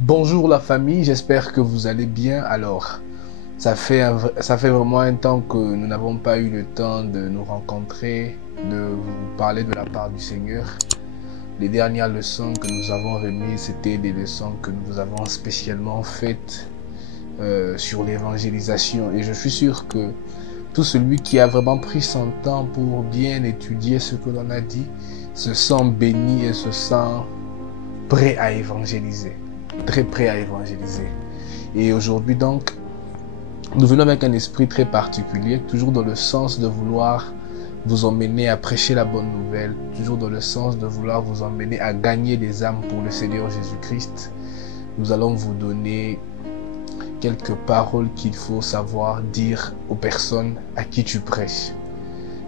Bonjour la famille, j'espère que vous allez bien. Alors, ça fait vraiment un temps que nous n'avons pas eu le temps de nous rencontrer, de vous parler de la part du Seigneur. Les dernières leçons que nous avons remises, c'était des leçons que nous avons spécialement faites sur l'évangélisation. Et je suis sûr que tout celui qui a vraiment pris son temps pour bien étudier ce que l'on a dit, se sent béni et se sent prêt à évangéliser. Très prêt à évangéliser. Et aujourd'hui donc, nous venons avec un esprit très particulier, toujours dans le sens de vouloir vous emmener à prêcher la bonne nouvelle, toujours dans le sens de vouloir vous emmener à gagner des âmes pour le Seigneur Jésus-Christ. Nous allons vous donner quelques paroles qu'il faut savoir dire aux personnes à qui tu prêches.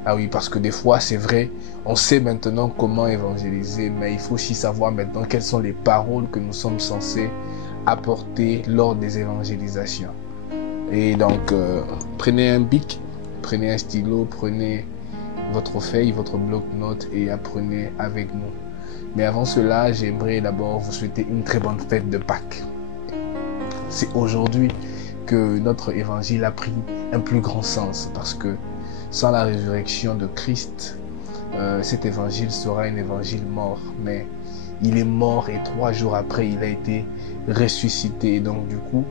Ah oui, parce que des fois, c'est vrai, on sait maintenant comment évangéliser, mais il faut aussi savoir maintenant quelles sont les paroles que nous sommes censés apporter lors des évangélisations. Et donc, prenez un bic, prenez un stylo, prenez votre feuille, votre bloc-notes et apprenez avec nous. Mais avant cela, j'aimerais d'abord vous souhaiter une très bonne fête de Pâques. C'est aujourd'hui que notre évangile a pris un plus grand sens, parce que sans la résurrection de Christ, cet évangile sera un évangile mort. Mais il est mort et 3 jours après, il a été ressuscité. Et donc du coup,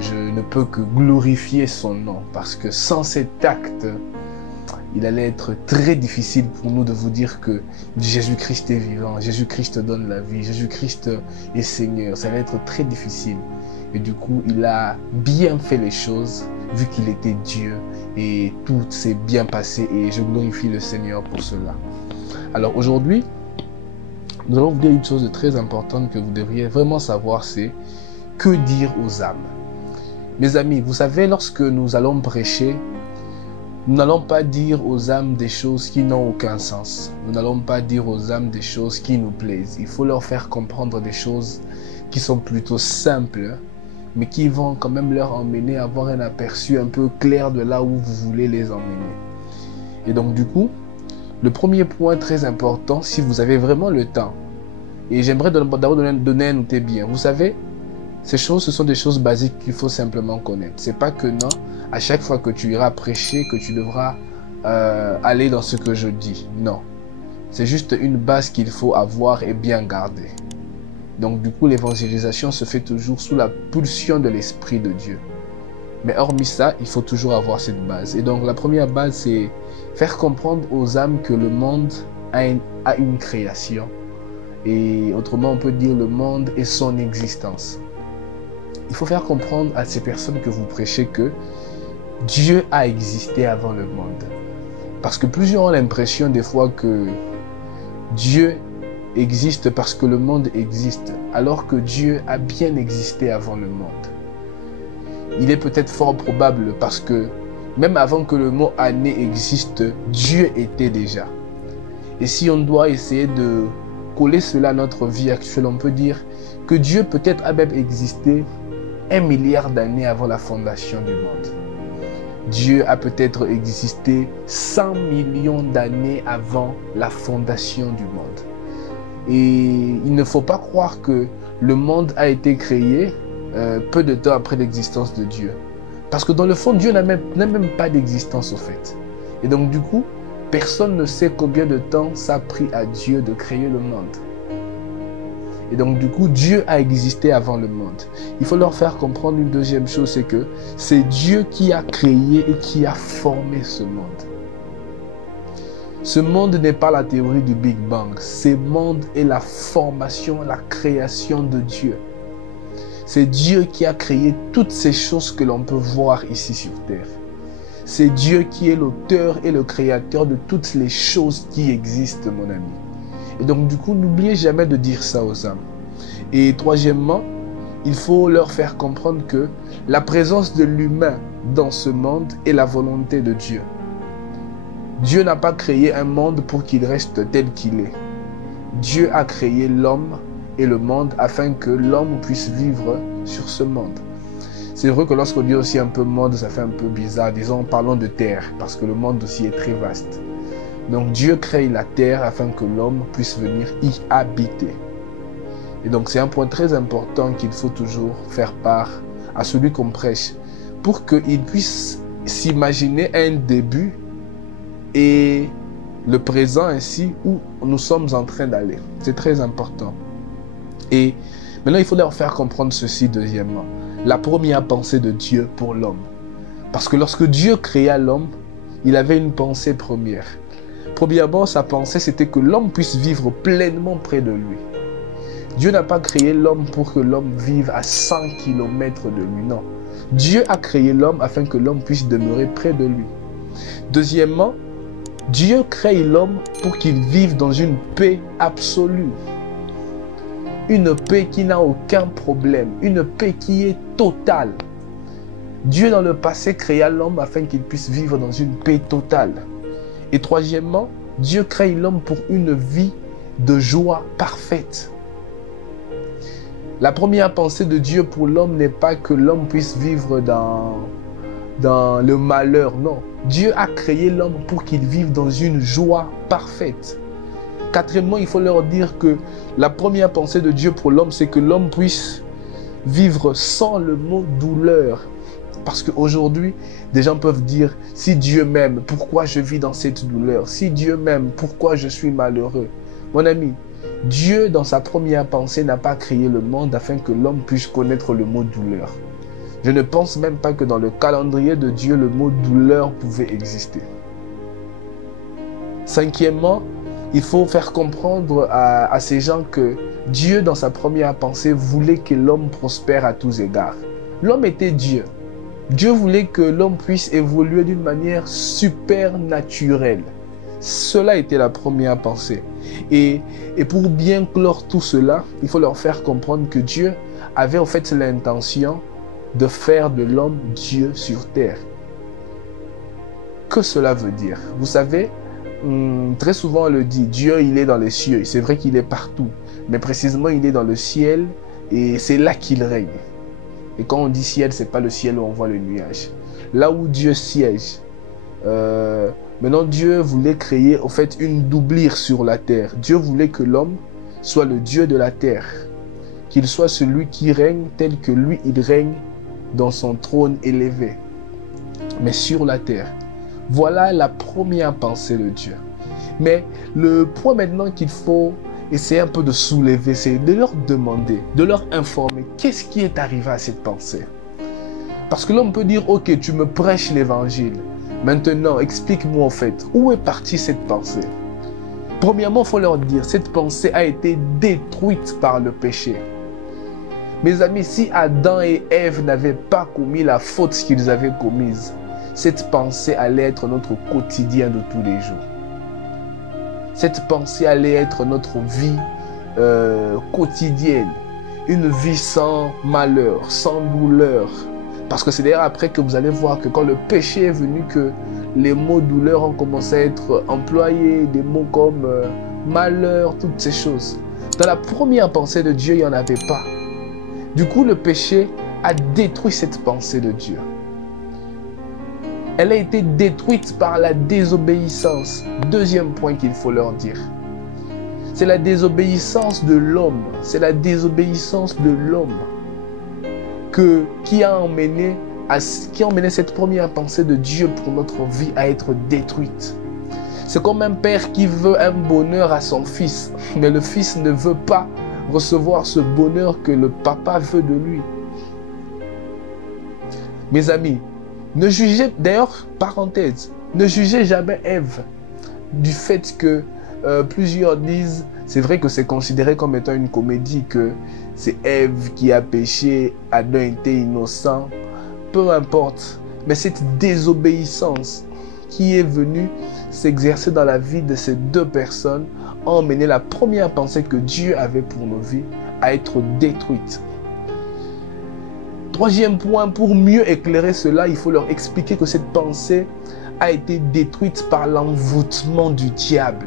je ne peux que glorifier son nom, parce que sans cet acte, il allait être très difficile pour nous de vous dire que Jésus-Christ est vivant, Jésus-Christ donne la vie, Jésus-Christ est Seigneur. Ça allait être très difficile. Et du coup, il a bien fait les choses, vu qu'il était Dieu, et tout s'est bien passé, et je glorifie le Seigneur pour cela. Alors aujourd'hui, nous allons vous dire une chose de très importante que vous devriez vraiment savoir, c'est que dire aux âmes. Mes amis, vous savez, lorsque nous allons prêcher, nous n'allons pas dire aux âmes des choses qui n'ont aucun sens. Nous n'allons pas dire aux âmes des choses qui nous plaisent. Il faut leur faire comprendre des choses qui sont plutôt simples, mais qui vont quand même leur emmener à avoir un aperçu un peu clair de là où vous voulez les emmener. Et donc du coup, le premier point très important, si vous avez vraiment le temps, et j'aimerais d'abord donner un noté bien. Vous savez, ces choses, ce sont des choses basiques qu'il faut simplement connaître. C'est pas que non, à chaque fois que tu iras prêcher, que tu devras aller dans ce que je dis. Non. C'est juste une base qu'il faut avoir et bien garder. Donc du coup, l'évangélisation se fait toujours sous la pulsion de l'Esprit de Dieu. Mais hormis ça, il faut toujours avoir cette base. Et donc la première base, c'est faire comprendre aux âmes que le monde a une création. Et autrement, on peut dire le monde et son existence. Il faut faire comprendre à ces personnes que vous prêchez que Dieu a existé avant le monde. Parce que plusieurs ont l'impression des fois que Dieu existe parce que le monde existe, alors que Dieu a bien existé avant le monde. Il est peut-être fort probable parce que même avant que le mot année existe, Dieu était déjà. Et si on doit essayer de coller cela à notre vie actuelle, on peut dire que Dieu peut-être a même existé 1 milliard d'années avant la fondation du monde. Dieu a peut-être existé 100 millions d'années avant la fondation du monde. Et il ne faut pas croire que le monde a été créé peu de temps après l'existence de Dieu. Parce que dans le fond, Dieu n'a même pas d'existence au fait. Et donc du coup, personne ne sait combien de temps ça a pris à Dieu de créer le monde. Et donc du coup, Dieu a existé avant le monde. Il faut leur faire comprendre une deuxième chose, c'est que c'est Dieu qui a créé et qui a formé ce monde. Ce monde n'est pas la théorie du Big Bang. Ce monde est la formation, la création de Dieu. C'est Dieu qui a créé toutes ces choses que l'on peut voir ici sur terre. C'est Dieu qui est l'auteur et le créateur de toutes les choses qui existent, mon ami. Et donc du coup, n'oubliez jamais de dire ça aux âmes. Et troisièmement, il faut leur faire comprendre que la présence de l'humain dans ce monde est la volonté de Dieu. Dieu n'a pas créé un monde pour qu'il reste tel qu'il est. Dieu a créé l'homme et le monde afin que l'homme puisse vivre sur ce monde. C'est vrai que lorsqu'on dit aussi un peu monde, ça fait un peu bizarre. Disons, parlons de terre, parce que le monde aussi est très vaste. Donc Dieu crée la terre afin que l'homme puisse venir y habiter. Et donc c'est un point très important qu'il faut toujours faire part à celui qu'on prêche, pour qu'il puisse s'imaginer un début et le présent ainsi où nous sommes en train d'aller. C'est très important. Et maintenant, il faut leur faire comprendre ceci deuxièmement. La première pensée de Dieu pour l'homme. Parce que lorsque Dieu créa l'homme, il avait une pensée première. Premièrement, sa pensée, c'était que l'homme puisse vivre pleinement près de lui. Dieu n'a pas créé l'homme pour que l'homme vive à 100 km de lui, non. Dieu a créé l'homme afin que l'homme puisse demeurer près de lui. Deuxièmement, Dieu crée l'homme pour qu'il vive dans une paix absolue. Une paix qui n'a aucun problème, une paix qui est totale. Dieu dans le passé créa l'homme afin qu'il puisse vivre dans une paix totale. Et troisièmement, Dieu crée l'homme pour une vie de joie parfaite. La première pensée de Dieu pour l'homme n'est pas que l'homme puisse vivre dans le malheur, non. Dieu a créé l'homme pour qu'il vive dans une joie parfaite. Quatrièmement, il faut leur dire que la première pensée de Dieu pour l'homme, c'est que l'homme puisse vivre sans le mot douleur. Parce qu'aujourd'hui, des gens peuvent dire, si Dieu m'aime, pourquoi je vis dans cette douleur? Si Dieu m'aime, pourquoi je suis malheureux? Mon ami, Dieu, dans sa première pensée, n'a pas créé le monde afin que l'homme puisse connaître le mot douleur. Je ne pense même pas que dans le calendrier de Dieu, le mot douleur pouvait exister. Cinquièmement, il faut faire comprendre à ces gens que Dieu, dans sa première pensée, voulait que l'homme prospère à tous égards. L'homme était Dieu. Dieu voulait que l'homme puisse évoluer d'une manière supernaturelle. Cela était la première pensée. Et pour bien clore tout cela, il faut leur faire comprendre que Dieu avait en fait l'intention de faire de l'homme Dieu sur terre. Que cela veut dire? Vous savez, très souvent on le dit, Dieu il est dans les cieux. C'est vrai qu'il est partout, mais précisément il est dans le ciel et c'est là qu'il règne. Et quand on dit ciel, c'est pas le ciel où on voit le nuage. Là où Dieu siège. Maintenant, Dieu voulait créer en fait une doublure sur la terre. Dieu voulait que l'homme soit le Dieu de la terre. Qu'il soit celui qui règne tel que lui, il règne dans son trône élevé. Mais sur la terre. Voilà la première pensée de Dieu. Mais le point maintenant qu'il faut essayer un peu de soulever, c'est de leur demander, de leur informer qu'est-ce qui est arrivé à cette pensée. Parce que l'homme peut dire, ok, tu me prêches l'évangile. Maintenant, explique-moi en fait, où est partie cette pensée? Premièrement, il faut leur dire, cette pensée a été détruite par le péché. Mes amis, si Adam et Ève n'avaient pas commis la faute qu'ils avaient commise, cette pensée allait être notre quotidien de tous les jours. Cette pensée allait être notre vie quotidienne. Une vie sans malheur, sans douleur. Parce que c'est d'ailleurs après que vous allez voir que quand le péché est venu, que les mots douleur ont commencé à être employés, des mots comme malheur, toutes ces choses. Dans la première pensée de Dieu, il n'y en avait pas. Du coup, le péché a détruit cette pensée de Dieu. Elle a été détruite par la désobéissance. Deuxième point qu'il faut leur dire. C'est la désobéissance de l'homme. C'est la désobéissance de l'homme qui a emmené cette première pensée de Dieu pour notre vie à être détruite. C'est comme un père qui veut un bonheur à son fils, mais le fils ne veut pas recevoir ce bonheur que le papa veut de lui. Mes amis, ne jugez, d'ailleurs, parenthèse, ne jugez jamais Ève du fait que plusieurs disent, c'est vrai que c'est considéré comme étant une comédie, que c'est Ève qui a péché, Adam était innocent, peu importe. Mais cette désobéissance qui est venue s'exercer dans la vie de ces deux personnes a emmené la première pensée que Dieu avait pour nos vies à être détruite. Troisième point, pour mieux éclairer cela, il faut leur expliquer que cette pensée a été détruite par l'envoûtement du diable.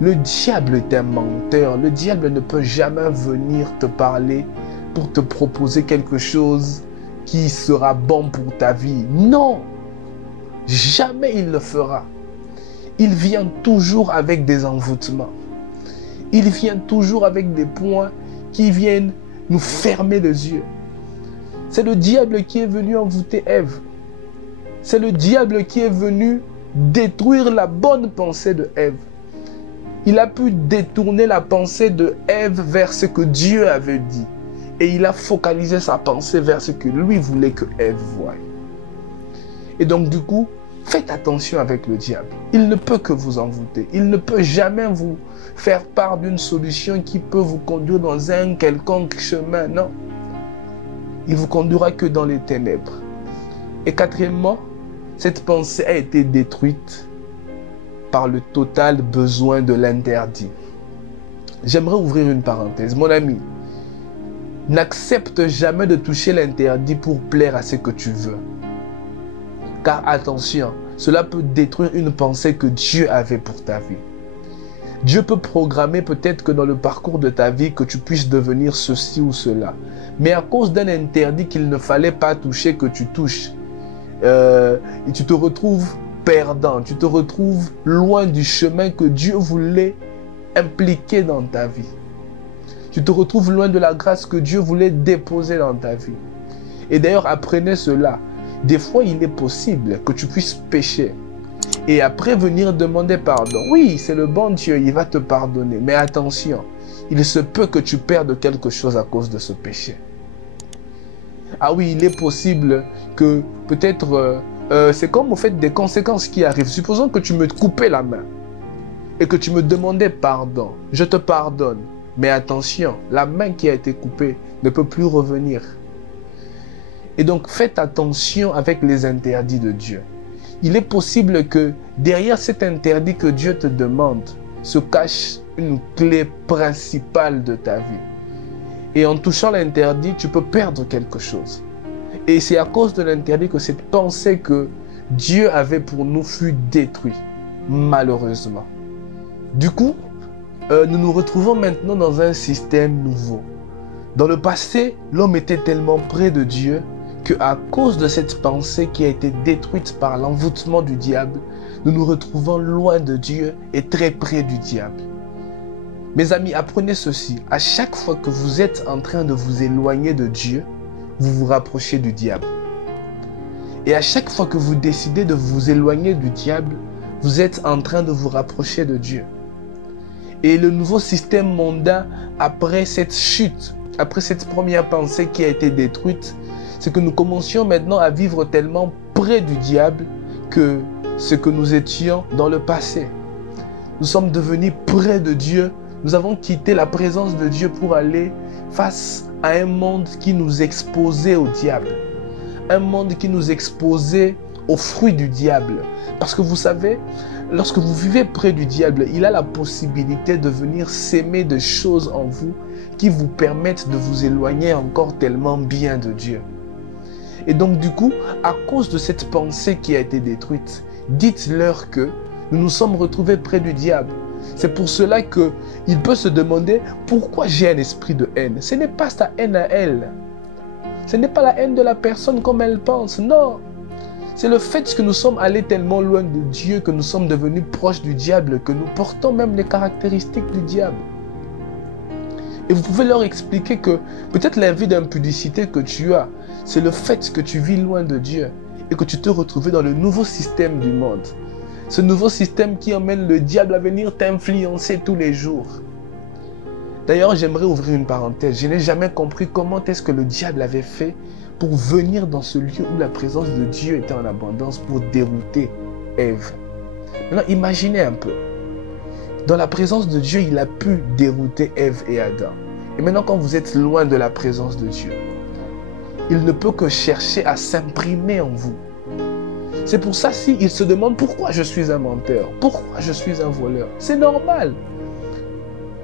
Le diable est un menteur. Le diable ne peut jamais venir te parler pour te proposer quelque chose qui sera bon pour ta vie. Non! Jamais il le fera. Il vient toujours avec des envoûtements. Il vient toujours avec des points qui viennent nous fermer les yeux. C'est le diable qui est venu envoûter Ève. C'est le diable qui est venu détruire la bonne pensée de Ève. Il a pu détourner la pensée de Ève vers ce que Dieu avait dit. Et il a focalisé sa pensée vers ce que lui voulait que Ève voie. Et donc du coup, faites attention avec le diable. Il ne peut que vous envoûter. Il ne peut jamais vous faire part d'une solution qui peut vous conduire dans un quelconque chemin. Non. Il vous conduira que dans les ténèbres. Et quatrièmement, cette pensée a été détruite par le total besoin de l'interdit. J'aimerais ouvrir une parenthèse. Mon ami, n'accepte jamais de toucher l'interdit pour plaire à ce que tu veux. Car attention, cela peut détruire une pensée que Dieu avait pour ta vie. Dieu peut programmer peut-être que dans le parcours de ta vie que tu puisses devenir ceci ou cela. Mais à cause d'un interdit qu'il ne fallait pas toucher que tu touches, et tu te retrouves perdant, tu te retrouves loin du chemin que Dieu voulait impliquer dans ta vie. Tu te retrouves loin de la grâce que Dieu voulait déposer dans ta vie. Et d'ailleurs, apprenez cela. Des fois, il est possible que tu puisses pécher. Et après venir demander pardon. Oui, c'est le bon Dieu, il va te pardonner. Mais attention, il se peut que tu perdes quelque chose à cause de ce péché. Ah oui, il est possible que peut-être... c'est comme au fait des conséquences qui arrivent. Supposons que tu me coupais la main et que tu me demandais pardon. Je te pardonne. Mais attention, la main qui a été coupée ne peut plus revenir. Et donc, faites attention avec les interdits de Dieu. Il est possible que derrière cet interdit que Dieu te demande se cache une clé principale de ta vie. Et en touchant l'interdit, tu peux perdre quelque chose. Et c'est à cause de l'interdit que cette pensée que Dieu avait pour nous fut détruite, malheureusement. Du coup, nous nous retrouvons maintenant dans un système nouveau. Dans le passé, l'homme était tellement près de Dieu qu'à cause de cette pensée qui a été détruite par l'envoûtement du diable, nous nous retrouvons loin de Dieu et très près du diable. Mes amis, apprenez ceci. À chaque fois que vous êtes en train de vous éloigner de Dieu, vous vous rapprochez du diable. Et à chaque fois que vous décidez de vous éloigner du diable, vous êtes en train de vous rapprocher de Dieu. Et le nouveau système mondain, après cette chute, après cette première pensée qui a été détruite, c'est que nous commencions maintenant à vivre tellement près du diable que ce que nous étions dans le passé. Nous sommes devenus près de Dieu. Nous avons quitté la présence de Dieu pour aller face à un monde qui nous exposait au diable. Un monde qui nous exposait aux fruits du diable. Parce que vous savez, lorsque vous vivez près du diable, il a la possibilité de venir s'aimer des choses en vous qui vous permettent de vous éloigner encore tellement bien de Dieu. Et donc du coup, à cause de cette pensée qui a été détruite, dites-leur que nous nous sommes retrouvés près du diable. C'est pour cela qu'il peut se demander pourquoi j'ai un esprit de haine. Ce n'est pas sa haine à elle. Ce n'est pas la haine de la personne comme elle pense. Non. C'est le fait que nous sommes allés tellement loin de Dieu, que nous sommes devenus proches du diable, que nous portons même les caractéristiques du diable. Et vous pouvez leur expliquer que peut-être la vie d'impudicité que tu as, c'est le fait que tu vis loin de Dieu et que tu te retrouves dans le nouveau système du monde. Ce nouveau système qui emmène le diable à venir t'influencer tous les jours. D'ailleurs, j'aimerais ouvrir une parenthèse. Je n'ai jamais compris comment est-ce que le diable avait fait pour venir dans ce lieu où la présence de Dieu était en abondance pour dérouter Ève. Maintenant, imaginez un peu. Dans la présence de Dieu, il a pu dérouter Ève et Adam. Et maintenant, quand vous êtes loin de la présence de Dieu, il ne peut que chercher à s'imprimer en vous. C'est pour ça, s'il se demande pourquoi je suis un menteur, pourquoi je suis un voleur, c'est normal.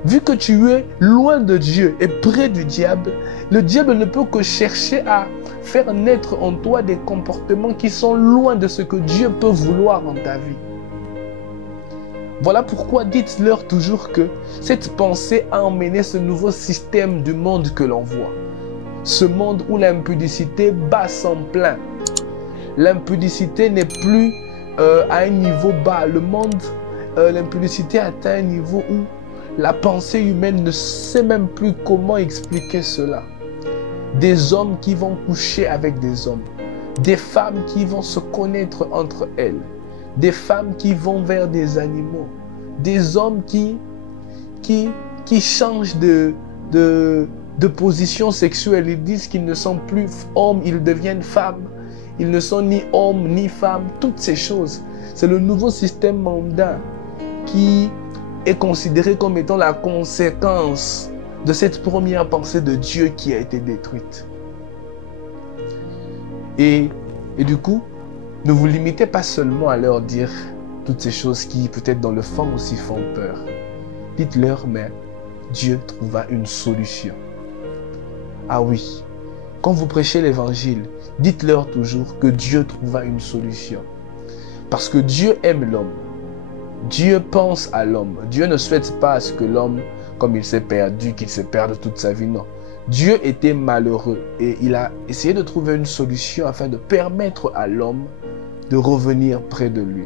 Vu que tu es loin de Dieu et près du diable, le diable ne peut que chercher à faire naître en toi des comportements qui sont loin de ce que Dieu peut vouloir dans ta vie. Voilà pourquoi dites-leur toujours que cette pensée a emmené ce nouveau système du monde que l'on voit. Ce monde où l'impudicité bat son plein. L'impudicité n'est plus à un niveau bas. Le monde, l'impudicité atteint un niveau où la pensée humaine ne sait même plus comment expliquer cela. Des hommes qui vont coucher avec des hommes, des femmes qui vont se connaître entre elles, des femmes qui vont vers des animaux, des hommes qui changent de position sexuelle. Ils disent qu'ils ne sont plus hommes, ils deviennent femmes. Ils ne sont ni hommes ni femmes. Toutes ces choses, c'est le nouveau système mondain qui est considéré comme étant la conséquence de cette première pensée de Dieu qui a été détruite. Et du coup, ne vous limitez pas seulement à leur dire toutes ces choses qui peut-être dans le fond aussi font peur. Dites-leur, mais Dieu trouva une solution. Ah oui, quand vous prêchez l'évangile, dites-leur toujours que Dieu trouva une solution. Parce que Dieu aime l'homme. Dieu pense à l'homme. Dieu ne souhaite pas à ce que l'homme, comme il s'est perdu, qu'il se perde toute sa vie. Non. Dieu était malheureux et il a essayé de trouver une solution afin de permettre à l'homme de revenir près de lui.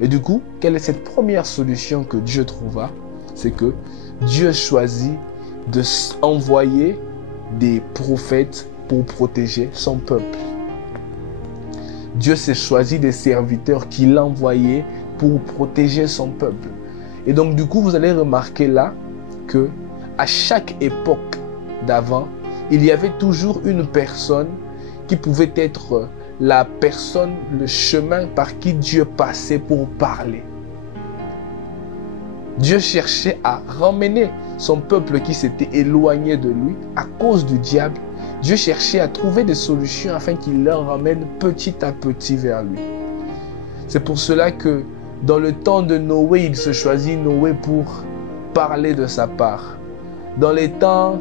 Et du coup, quelle est cette première solution que Dieu trouva? C'est que Dieu choisit d'envoyer des prophètes pour protéger son peuple. Dieu s'est choisi des serviteurs qu'il envoyait pour protéger son peuple. Et donc du coup, vous allez remarquer là que à chaque époque d'avant, il y avait toujours une personne qui pouvait être la personne, le chemin par qui Dieu passait pour parler. Dieu cherchait à ramener son peuple qui s'était éloigné de lui à cause du diable. Dieu cherchait à trouver des solutions afin qu'il leur ramène petit à petit vers lui. C'est pour cela que dans le temps de Noé, il se choisit Noé pour parler de sa part. Dans les temps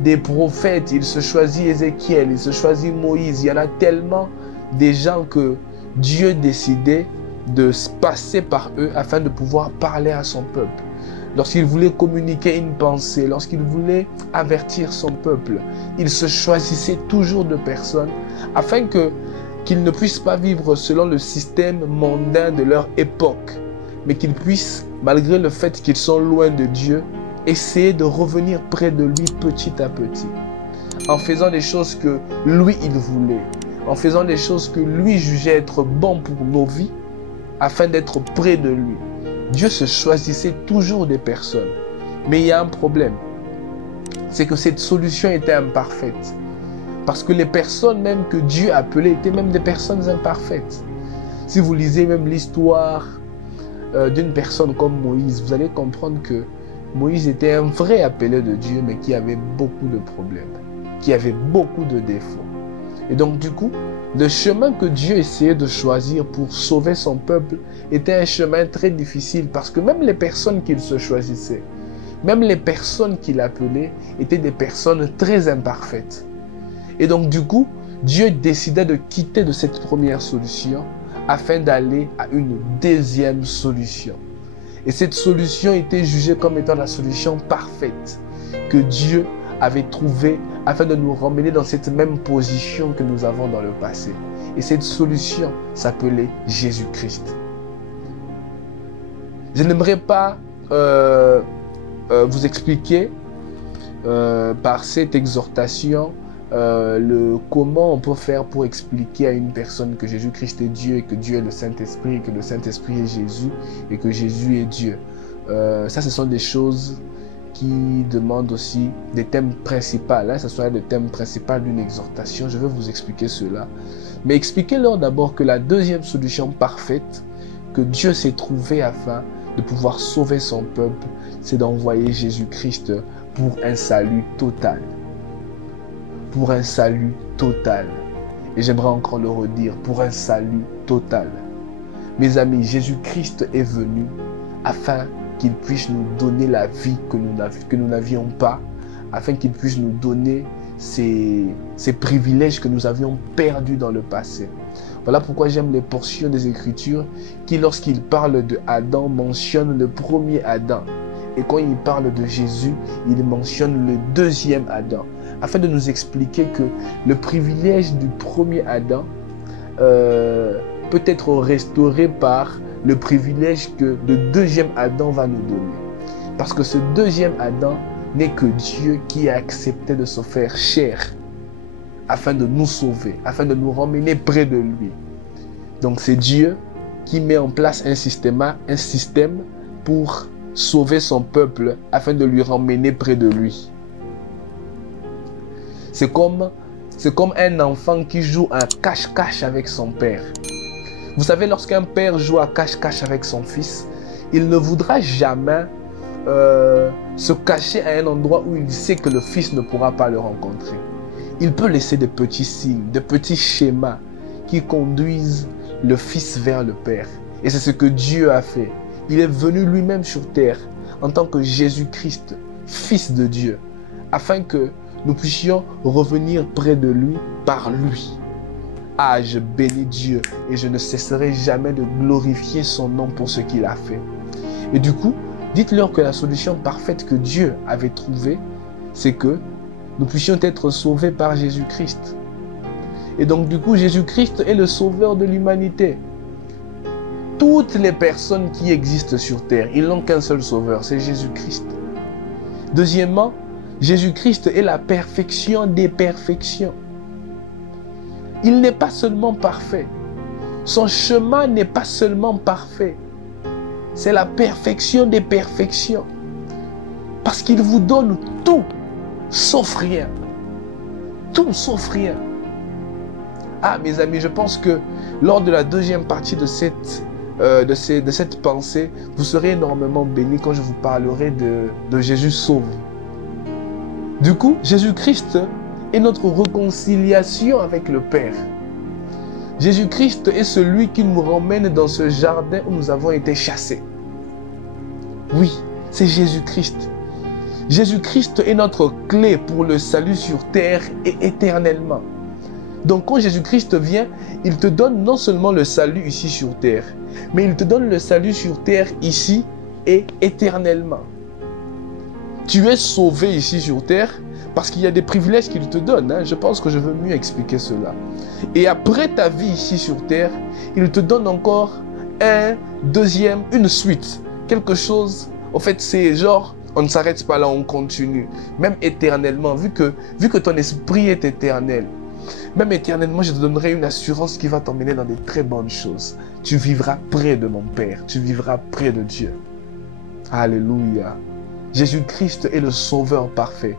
des prophètes, il se choisit Ézéchiel, il se choisit Moïse. Il y en a tellement des gens que Dieu décidait de se passer par eux afin de pouvoir parler à son peuple. Lorsqu'il voulait communiquer une pensée, lorsqu'il voulait avertir son peuple, il se choisissait toujours de personnes afin qu'ils ne puissent pas vivre selon le système mondain de leur époque, mais qu'ils puissent, malgré le fait qu'ils sont loin de Dieu, essayer de revenir près de lui petit à petit, en faisant des choses que lui, il voulait, en faisant des choses que lui jugeait être bon pour nos vies, afin d'être près de lui. Dieu se choisissait toujours des personnes. Mais il y a un problème. C'est que cette solution était imparfaite. Parce que les personnes même que Dieu appelait étaient même des personnes imparfaites. Si vous lisez même l'histoire d'une personne comme Moïse, vous allez comprendre que Moïse était un vrai appelé de Dieu, mais qui avait beaucoup de problèmes, qui avait beaucoup de défauts. Et donc du coup, le chemin que Dieu essayait de choisir pour sauver son peuple était un chemin très difficile parce que même les personnes qu'il se choisissait, même les personnes qu'il appelait étaient des personnes très imparfaites. Et donc du coup, Dieu décida de quitter de cette première solution afin d'aller à une deuxième solution. Et cette solution était jugée comme étant la solution parfaite que Dieu avait trouvée afin de nous ramener dans cette même position que nous avons dans le passé. Et cette solution s'appelait Jésus-Christ. Je n'aimerais pas vous expliquer par cette exhortation comment on peut faire pour expliquer à une personne que Jésus-Christ est Dieu et que Dieu est le Saint-Esprit et que le Saint-Esprit est Jésus et que Jésus est Dieu. Ça, ce sont des choses qui demandent aussi des thèmes principaux. Là, ce sera le thème principal d'une exhortation. Je vais vous expliquer cela. Mais expliquez-leur d'abord que la deuxième solution parfaite que Dieu s'est trouvé afin de pouvoir sauver son peuple, c'est d'envoyer Jésus-Christ pour un salut total. Pour un salut total. Et j'aimerais encore le redire, pour un salut total. Mes amis, Jésus-Christ est venu afin qu'il puisse nous donner la vie que nous n'avions pas, afin qu'il puisse nous donner ces privilèges que nous avions perdus dans le passé. Voilà pourquoi j'aime les portions des Écritures qui, lorsqu'il parle de Adam, mentionnent le premier Adam. Et quand il parle de Jésus, il mentionne le deuxième Adam, afin de nous expliquer que le privilège du premier Adam peut être restauré par le privilège que le deuxième Adam va nous donner. Parce que ce deuxième Adam n'est que Dieu qui a accepté de se faire chair afin de nous sauver, afin de nous ramener près de lui. Donc c'est Dieu qui met en place un système pour sauver son peuple afin de lui ramener près de lui. C'est comme un enfant qui joue à cache-cache avec son père. Vous savez, lorsqu'un père joue à cache-cache avec son fils, il ne voudra jamais se cacher à un endroit où il sait que le fils ne pourra pas le rencontrer. Il peut laisser des petits signes, des petits schémas qui conduisent le fils vers le père. Et c'est ce que Dieu a fait. Il est venu lui-même sur terre en tant que Jésus-Christ, fils de Dieu, afin que nous puissions revenir près de lui par lui. Ah, je bénis Dieu et je ne cesserai jamais de glorifier son nom pour ce qu'il a fait. Et du coup, dites-leur que la solution parfaite que Dieu avait trouvée, c'est que nous puissions être sauvés par Jésus-Christ. Et donc du coup, Jésus-Christ est le sauveur de l'humanité. Toutes les personnes qui existent sur terre, ils n'ont qu'un seul sauveur, c'est Jésus-Christ. Deuxièmement, Jésus-Christ est la perfection des perfections. Il n'est pas seulement parfait. Son chemin n'est pas seulement parfait. C'est la perfection des perfections. Parce qu'il vous donne tout, sauf rien. Tout sauf rien. Ah, mes amis, je pense que lors de la deuxième partie de cette pensée, vous serez énormément bénis quand je vous parlerai de Jésus sauve. Du coup, Jésus-Christ est notre réconciliation avec le Père. Jésus-Christ est celui qui nous ramène dans ce jardin où nous avons été chassés. Oui, c'est Jésus-Christ. Jésus-Christ est notre clé pour le salut sur terre et éternellement. Donc quand Jésus-Christ vient, il te donne non seulement le salut ici sur terre, mais il te donne le salut sur terre ici et éternellement. Tu es sauvé ici sur terre parce qu'il y a des privilèges qu'il te donne. Hein. Je pense que je veux mieux expliquer cela. Et après ta vie ici sur terre, il te donne encore une suite. Quelque chose, en fait, c'est genre, on ne s'arrête pas là, on continue. Même éternellement, vu que ton esprit est éternel. Même éternellement, je te donnerai une assurance qui va t'emmener dans des très bonnes choses. Tu vivras près de mon Père. Tu vivras près de Dieu. Alléluia. Jésus-Christ est le sauveur parfait.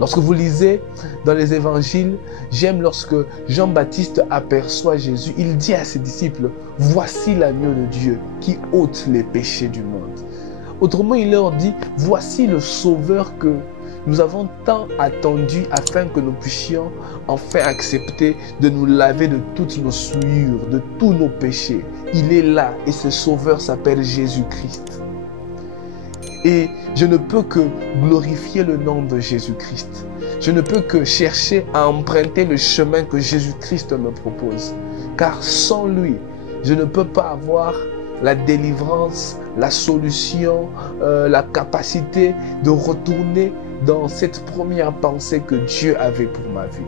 Lorsque vous lisez dans les évangiles, j'aime lorsque Jean-Baptiste aperçoit Jésus, il dit à ses disciples, « Voici l'agneau de Dieu qui ôte les péchés du monde. » Autrement, il leur dit, « Voici le sauveur que nous avons tant attendu afin que nous puissions enfin accepter de nous laver de toutes nos souillures, de tous nos péchés. Il est là et ce sauveur s'appelle Jésus-Christ. » Et je ne peux que glorifier le nom de Jésus-Christ. Je ne peux que chercher à emprunter le chemin que Jésus-Christ me propose. Car sans lui, je ne peux pas avoir la délivrance, la solution, la capacité de retourner dans cette première pensée que Dieu avait pour ma vie.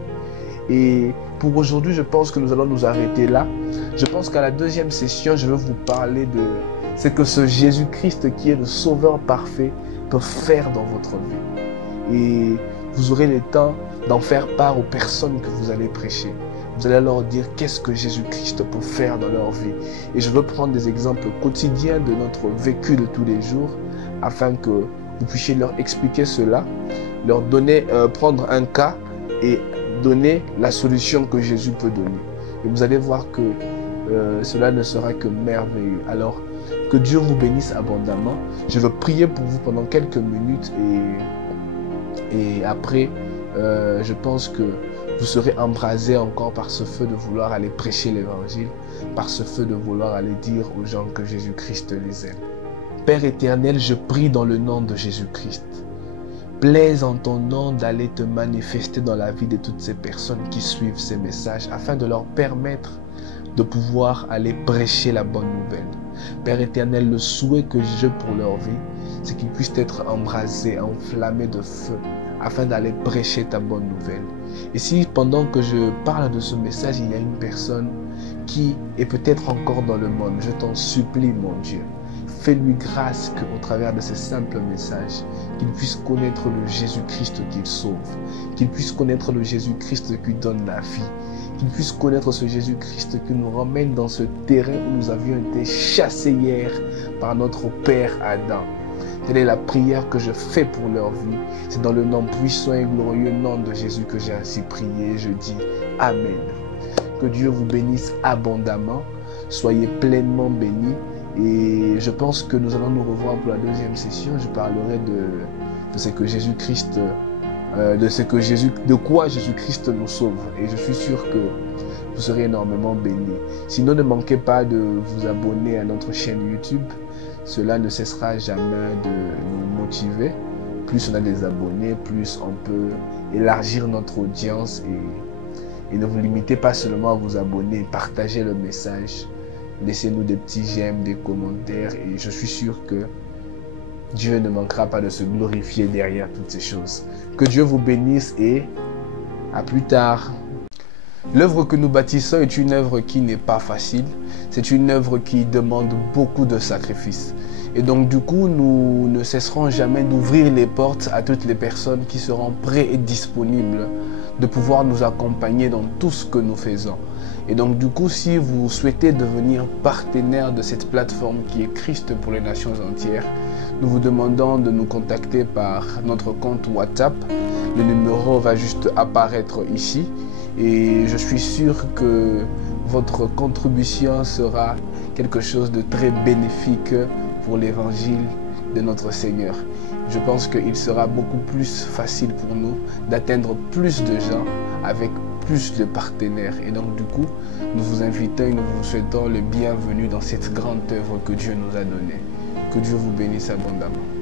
Et pour aujourd'hui, je pense que nous allons nous arrêter là. Je pense qu'à la deuxième session, je vais vous parler de ce que ce Jésus-Christ qui est le sauveur parfait peut faire dans votre vie. Et vous aurez le temps d'en faire part aux personnes que vous allez prêcher. Vous allez leur dire qu'est-ce que Jésus-Christ peut faire dans leur vie. Et je veux prendre des exemples quotidiens de notre vécu de tous les jours afin que vous puissiez leur expliquer cela, leur donner, prendre un cas et donner la solution que Jésus peut donner. Et vous allez voir que cela ne sera que merveilleux. Alors, que Dieu vous bénisse abondamment. Je veux prier pour vous pendant quelques minutes et après, je pense que vous serez embrasés encore par ce feu de vouloir aller prêcher l'évangile, par ce feu de vouloir aller dire aux gens que Jésus-Christ les aime. Père éternel, je prie dans le nom de Jésus-Christ. Plaise en ton nom d'aller te manifester dans la vie de toutes ces personnes qui suivent ces messages afin de leur permettre de pouvoir aller prêcher la bonne nouvelle. Père éternel, le souhait que j'ai pour leur vie, c'est qu'ils puissent être embrasés, enflammés de feu, afin d'aller prêcher ta bonne nouvelle. Et si pendant que je parle de ce message, il y a une personne qui est peut-être encore dans le monde, je t'en supplie, mon Dieu, fais-lui grâce qu'au travers de ces simples messages, qu'il puisse connaître le Jésus-Christ qu'il sauve, qu'il puisse connaître le Jésus-Christ qui donne la vie, qu'il puisse connaître ce Jésus-Christ qui nous ramène dans ce terrain où nous avions été chassés hier par notre Père Adam. Telle est la prière que je fais pour leur vie. C'est dans le nom puissant et glorieux nom de Jésus que j'ai ainsi prié. Je dis Amen. Que Dieu vous bénisse abondamment. Soyez pleinement bénis. Et je pense que nous allons nous revoir pour la deuxième session. Je parlerai de ce que Jésus-Christ, de quoi Jésus-Christ nous sauve. Et je suis sûr que vous serez énormément bénis. Sinon, ne manquez pas de vous abonner à notre chaîne YouTube. Cela ne cessera jamais de nous motiver. Plus on a des abonnés, plus on peut élargir notre audience. Et ne vous limitez pas seulement à vous abonner, partagez le message. Laissez-nous des petits j'aime, des commentaires. Et je suis sûr que Dieu ne manquera pas de se glorifier derrière toutes ces choses. Que Dieu vous bénisse et à plus tard. L'œuvre que nous bâtissons est une œuvre qui n'est pas facile. C'est une œuvre qui demande beaucoup de sacrifices. Et donc du coup, nous ne cesserons jamais d'ouvrir les portes à toutes les personnes qui seront prêtes et disponibles de pouvoir nous accompagner dans tout ce que nous faisons. Et donc du coup, si vous souhaitez devenir partenaire de cette plateforme qui est Christ pour les nations entières, nous vous demandons de nous contacter par notre compte WhatsApp. Le numéro va juste apparaître ici. Et je suis sûr que votre contribution sera quelque chose de très bénéfique pour l'évangile de notre Seigneur. Je pense qu'il sera beaucoup plus facile pour nous d'atteindre plus de gens avec plus de partenaires. Et donc du coup, nous vous invitons et nous vous souhaitons le bienvenu dans cette grande œuvre que Dieu nous a donnée. Que Dieu vous bénisse abondamment.